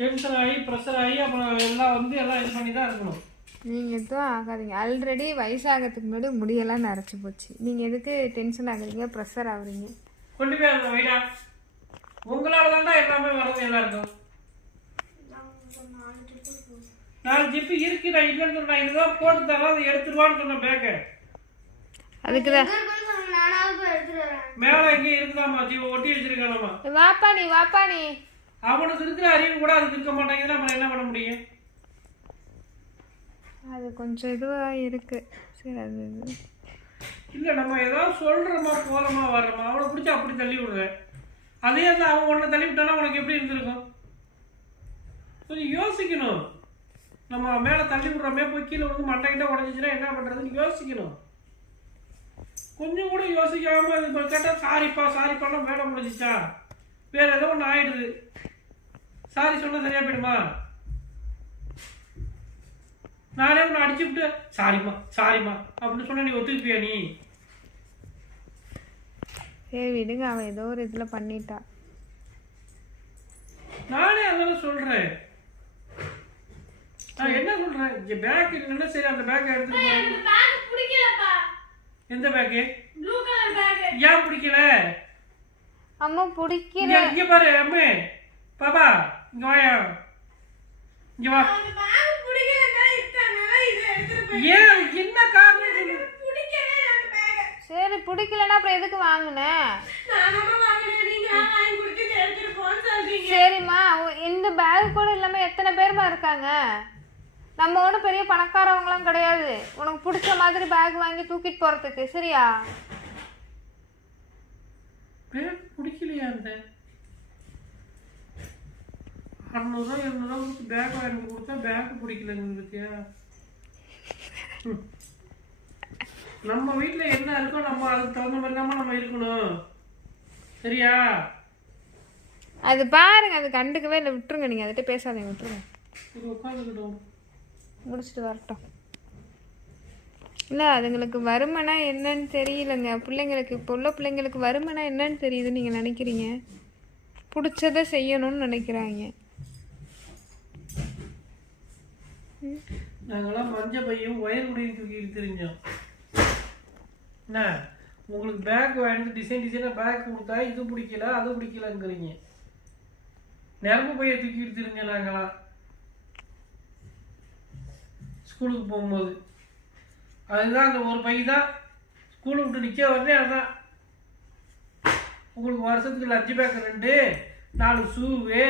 Tension ஆகி pressure ஆகி அப்புறம் எல்லாம் வந்து எல்லாம் இது பண்ணி தான் இருக்கணும். நீங்கள் எதுவும் ஆகாதீங்க. ஆல்ரெடி வயசாகிறதுக்கு முன்னாடி முடியெல்லாம் நரைச்சி போச்சு. நீங்கள் எதுக்கு டென்ஷன் ஆகுறீங்க, ப்ரெஷர் ஆகுறீங்க? கொண்டு போய் அந்த வைடா. உங்களால் தான்டா எல்லாமே வரது எல்லாருக்கும். 4 ஜிப்பு இருக்கு. நான் இல்லைன்னு சொன்னேன். இதுதான் போட்டு தரலாம், அதை எடுத்துருவான்னு சொன்னேன் பேக்கை. அதுக்குதான் மேலே எங்கேயும் இருக்குதாம்மா, ஜீவ ஒட்டி வச்சிருக்கானம்மா. வாப்பா நீ அவனுக்கு இருக்கிற அறிவு கூட அதுக்கு இருக்க மாட்டேங்குதுன்னா அப்புறம் என்ன பண்ண முடியும்? அது கொஞ்சம் இதுவாக இருக்கு. சரி, அது இல்லை, நம்ம ஏதாவது சொல்கிறோமா போகிறோமா வர்றோமா, அவனை பிடிச்சி அப்படி தள்ளி விடுறேன். அதே தான் அவன் ஒன்றை தள்ளி விட்டானா உனக்கு எப்படி இருந்திருக்கும்? கொஞ்சம் யோசிக்கணும். நம்ம மேலே தள்ளி விடுறோமே, போய் கீழே வந்து மண்டைக்கிட்ட உடஞ்சிச்சுன்னா என்ன பண்ணுறதுன்னு யோசிக்கணும். கொஞ்சம் கூட யோசிக்காமல் இது கேட்டால் சாரிப்பான்னா மேலே முடிஞ்சிச்சா, வேறு ஏதோ ஒன்று ஆயிடுது. சாரி சொன்னால் சரியா போயிடுமா? நானே ஒன்று அடிச்சுவிட்டு சாரிம்மா அப்படின்னு சொன்ன நீ ஒத்துக்குப்பியா? நீ சரி விடுங்க, அவன் ஏதோ ஒரு இதில் பண்ணிட்டா. நானே அதெல்லாம் சொல்கிறேன். நான் என்ன சொல்கிறேன், பேக் இல்லைன்னா சரி அந்த பேக்கை எடுத்துட்டு எந்த பேக்கு? ஏன் பிடிக்கல? அம்மா பிடிக்கல. இங்கே பாரு அம்மே, பாப்பா இங்கே வாயா, இங்கே வா. ஏன் என்ன காரணம் சொல்லு. சரி பிடிக்கலன்னா அப்புறம் எதுக்கு வாங்கின? சரிம்மா, இந்த பேக் கூட இல்லாமல் எத்தனை பேருமா இருக்காங்க? நம்ம ஒன்றும் பெரிய பணக்காரவங்களாம் கிடையாது உனக்கு பிடிச்ச மாதிரி பேக் வாங்கி தூக்கிட்டு போகிறதுக்கு. சரியா? பேக் பிடிக்கலையா? அந்த 600 700 கொடுத்து பேக் வாங்கி கொடுத்தா பேக் பிடிக்கலங்க பத்தியா? நம்ம வீட்டில் என்ன இருக்கோ நம்ம அதுக்கு தகுந்த மாதிரி தான் நம்ம இருக்கணும். சரியா? அது பாருங்க, அது கண்டுக்கவே இல்லை. விட்டுருங்க, நீங்கள் அதுகிட்ட பேசாதீங்க, விட்டுருங்க. உட்காந்துக்கிட்டோம், முடிச்சுட்டு வரட்டும். இல்லை, அதுங்களுக்கு வருமானா என்னன்னு தெரியலங்க. பிள்ளைங்களுக்கு இப்போ உள்ள பிள்ளைங்களுக்கு வருமானா என்னன்னு தெரியுதுன்னு நீங்கள் நினைக்கிறீங்க? பிடிச்சதை செய்யணும்னு நினைக்கிறாங்க. நாங்களாம் மஞ்சள் பையும் ஒயர் முடியும் தூக்கிட்டு தெரிஞ்சோம். என்ன உங்களுக்கு பேக் வாங்கிட்டு டிசைனாக பேக் கொடுத்தா இது பிடிக்கல அது பிடிக்கலங்கிறீங்க. நரம்பு பையை தூக்கிட்டு தெரிஞ்ச நாங்களாம் ஸ்கூலுக்கு போகும்போது. அதுதான் அந்த ஒரு பை தான் ஸ்கூலுக்கு விட்டு நிற்க வரதே. அதுதான் உங்களுக்கு வருஷத்துக்கு லஞ்சு பேக் 2 4 ஷூவு